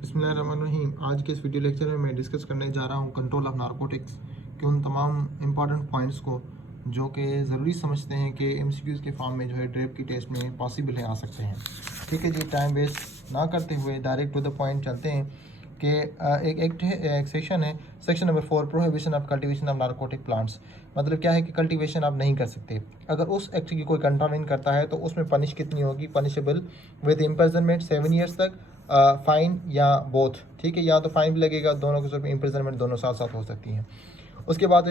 बिस्मिल्लाहिर्रहमानिर्रहीम। आज के इस वीडियो लेक्चर में मैं डिस्कस करने जा रहा हूँ कंट्रोल ऑफ नारकोटिक्स के उन तमाम इंपॉर्टेंट पॉइंट्स को जो कि ज़रूरी समझते हैं कि एमसीक्यूज़ के फॉर्म में जो है ड्रेप की टेस्ट में पॉसिबल है आ सकते हैं। ठीक है जी, टाइम वेस्ट ना करते हुए डायरेक्ट टू द पॉइंट चलते हैं कि एक एक्ट है, एक सेक्शन है, section number 4, prohibition of cultivation of narcotic plants. मतलब क्या है कि कल्टीवेशन आप नहीं कर सकते। अगर उस एक्ट की कोई कंट्रावेन करता है तो उसमें पनिश कितनी होगी? पनिशेबल विद इम्प्रिजनमेंट 7 ईयर्स तक, फाइन या बोथ। ठीक है, या तो फाइन भी लगेगा, दोनों के साथ इम्प्रिजनमेंट दोनों साथ साथ हो सकती हैं। उसके बाद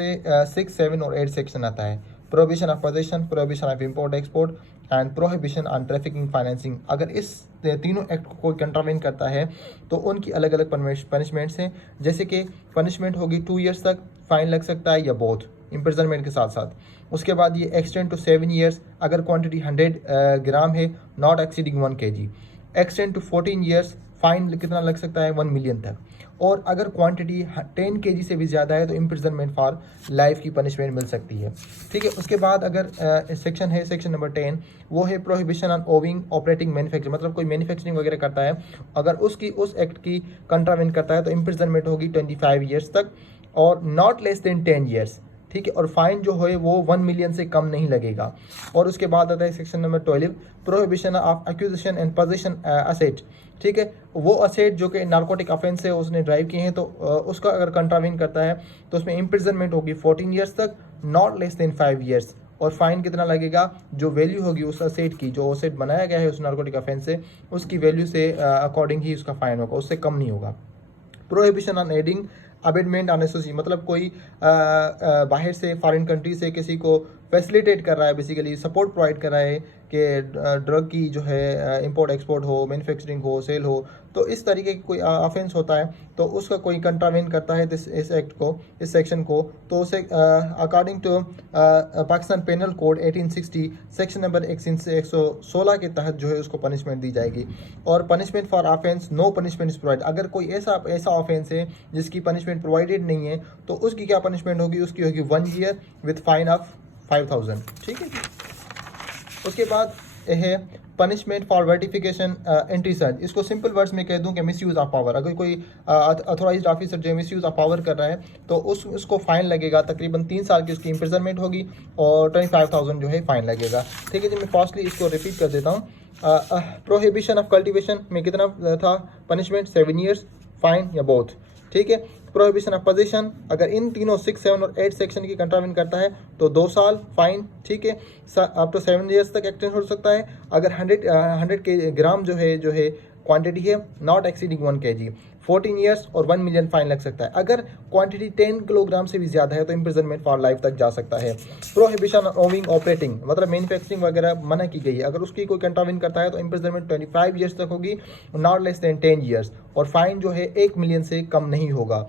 6, 7 और 8 सेक्शन आता है, prohibition of possession, prohibition of import export and prohibition on trafficking financing. अगर इस तीनों एक्ट को कोई कंट्रावेन करता है तो उनकी अलग अलग पनिशमेंट्स हैं। जैसे कि पनिशमेंट होगी 2 ईयर्स तक, फाइन लग सकता है या बोथ इम्प्रिजनमेंट के साथ साथ। उसके बाद ये एक्सटेंड टू 7 ईयर्स अगर क्वांटिटी 100 ग्राम है, not exceeding 1 kg। Extend to 14 years, fine कितना लग सकता है? 1 मिलियन तक। और अगर क्वांटिटी 10 kg से भी ज़्यादा है तो इम्प्रिजनमेंट फॉर लाइफ की पनिशमेंट मिल सकती है। ठीक है, उसके बाद अगर सेक्शन है, सेक्शन नंबर 10, वो है prohibition on owing operating manufacturing. मतलब कोई मैन्युफैक्चरिंग वगैरह करता है, अगर उसकी उस एक्ट की कंट्रावेन करता है तो इम्प्रिजनमेंट होगी 25 ईयर्स तक और नॉट लेस देन 10 ईयर्स। ठीक है, और फाइन जो है वो 1 मिलियन से कम नहीं लगेगा। और उसके बाद आता है section number 12, prohibition of acquisition and position asset. ठीक है, वो असेट जो कि नार्कोटिक ऑफेंस है उसने ड्राइव किए हैं तो उसका अगर कंट्रावेन करता है तो उसमें इम्प्रिजनमेंट होगी 14 ईयर्स तक, नॉट लेस देन 5 ईयर्स। और फाइन कितना लगेगा? जो वैल्यू होगी उस असेट की, जो असेट बनाया गया है उस नार्कोटिक ऑफेंस से, उसकी वैल्यू से अकॉर्डिंग ही उसका फाइन होगा, उससे कम नहीं होगा। Prohibition on aiding abetment on एसोसी। मतलब कोई बाहर से, फॉरेन कंट्री से किसी को फैसिलिटेट कर रहा है, बेसिकली सपोर्ट प्रोवाइड कर रहा है कि ड्रग की जो है इंपोर्ट एक्सपोर्ट हो, मैन्युफैक्चरिंग हो, सेल हो, तो इस तरीके की कोई ऑफेंस होता है तो उसका कोई कंट्रावेन करता है इस एक्ट को, इस सेक्शन को, तो उसे according to Pakistan penal code 1860 section number 116 के तहत जो है उसको पनिशमेंट दी जाएगी। और punishment for offence, no punishment is provide. अगर कोई ऐसा ऑफेंस है जिसकी पनिशमेंट प्रोवाइडेड नहीं है तो उसकी क्या पनिशमेंट होगी? उसकी होगी 1 ईयर विद फाइन ऑफ 5000। ठीक है, उसके बाद है पनिशमेंट फॉर वर्टिफिकेशन एंट्री सर्च। इसको सिंपल वर्ड्स में कह दूं कि मिस यूज़ ऑफ पावर। अगर कोई अथोराइज्ड ऑफिसर जो मिस यूज़ ऑफ पावर कर रहा है तो उसको फाइन लगेगा, तकरीबन 3 साल की उसकी इम्प्रिजनमेंट होगी और 25,000 जो है फाइन लगेगा। ठीक है जी, मैं फास्टली इसको रिपीट कर देता हूँ। प्रोहिबिशन ऑफ कल्टीवेशन में कितना था पनिशमेंट? 7 ईयर्स, फाइन या बोथ। ठीक है, प्रोहिबिशन ऑफ पोजीशन अगर इन तीनों 6, 7 और 8 सेक्शन की कंट्रावेन करता है तो 2 साल, फाइन। ठीक है, अप टू 7 ईयर्स तक एक्सटेंड हो सकता है। अगर 100 के ग्राम जो है क्वांटिटी है, नॉट एक्सीडिंग 1 kg, 14 ईयर्स और 1 मिलियन फाइन लग सकता है। अगर क्वांटिटी 10 किलोग्राम से भी ज़्यादा है तो इम्प्रिजनमेंट फॉर लाइफ तक जा सकता है। प्रोहिबिशन ओविंग ऑपरेटिंग, मतलब मैन्युफैक्चरिंग वगैरह मना की गई है, अगर उसकी कोई कंट्रावेन करता है तो इम्प्रिजनमेंट 25 ईयर्स तक होगी, नॉट लेस देन 10 ईयर्स, और फाइन जो है 1 मिलियन से कम नहीं होगा।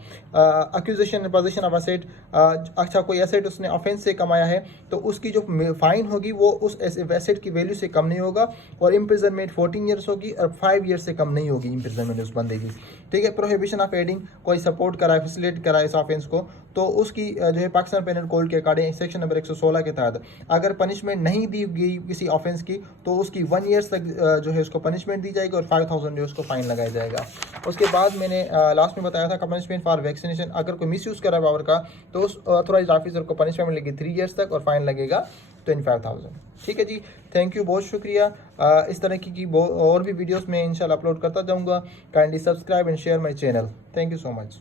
Acquisition and position of asset, अच्छा कोई एसेट उसने ऑफेंस से कमाया है तो उसकी जो फाइन होगी वो उस एसेट की वैल्यू से कम नहीं होगा, और इम्प्रिजनमेंट 14 ईयर्स होगी और 5 ईयर्स से कम नहीं होगी इम्प्रिजनमेंट उस बंदे की। ठीक है, प्रोहिबिशन ऑफ एडिंग, कोई सपोर्ट कराए, फैसिलिटेट कराए इस ऑफेंस को, तो उसकी जो है पाकिस्तान पेनल कोड के अकॉर्डिंग सेक्शन नंबर 116 के तहत अगर पनिशमेंट नहीं दी गई किसी ऑफेंस की तो उसकी 1 ईयर्स तक जो है उसको पनिशमेंट दी जाएगी और 5000 जो है उसको फाइन लगाया जाएगा। उसके बाद मैंने लास्ट में बताया था पनिशमेंट फॉर वैक्सीनेशन, अगर कोई मिसयूज़ करा पावर का तो उस ऑथोराइज्ड ऑफिसर को पनिशमेंट मिलेगी 3 ईयर्स तक और फाइन लगेगा 25,000। ठीक है जी, थैंक यू, बहुत शुक्रिया। इस तरह की और भी वीडियोस मैं इंशाल्लाह अपलोड करता जाऊंगा। Kindly subscribe and share my channel. Thank you so much.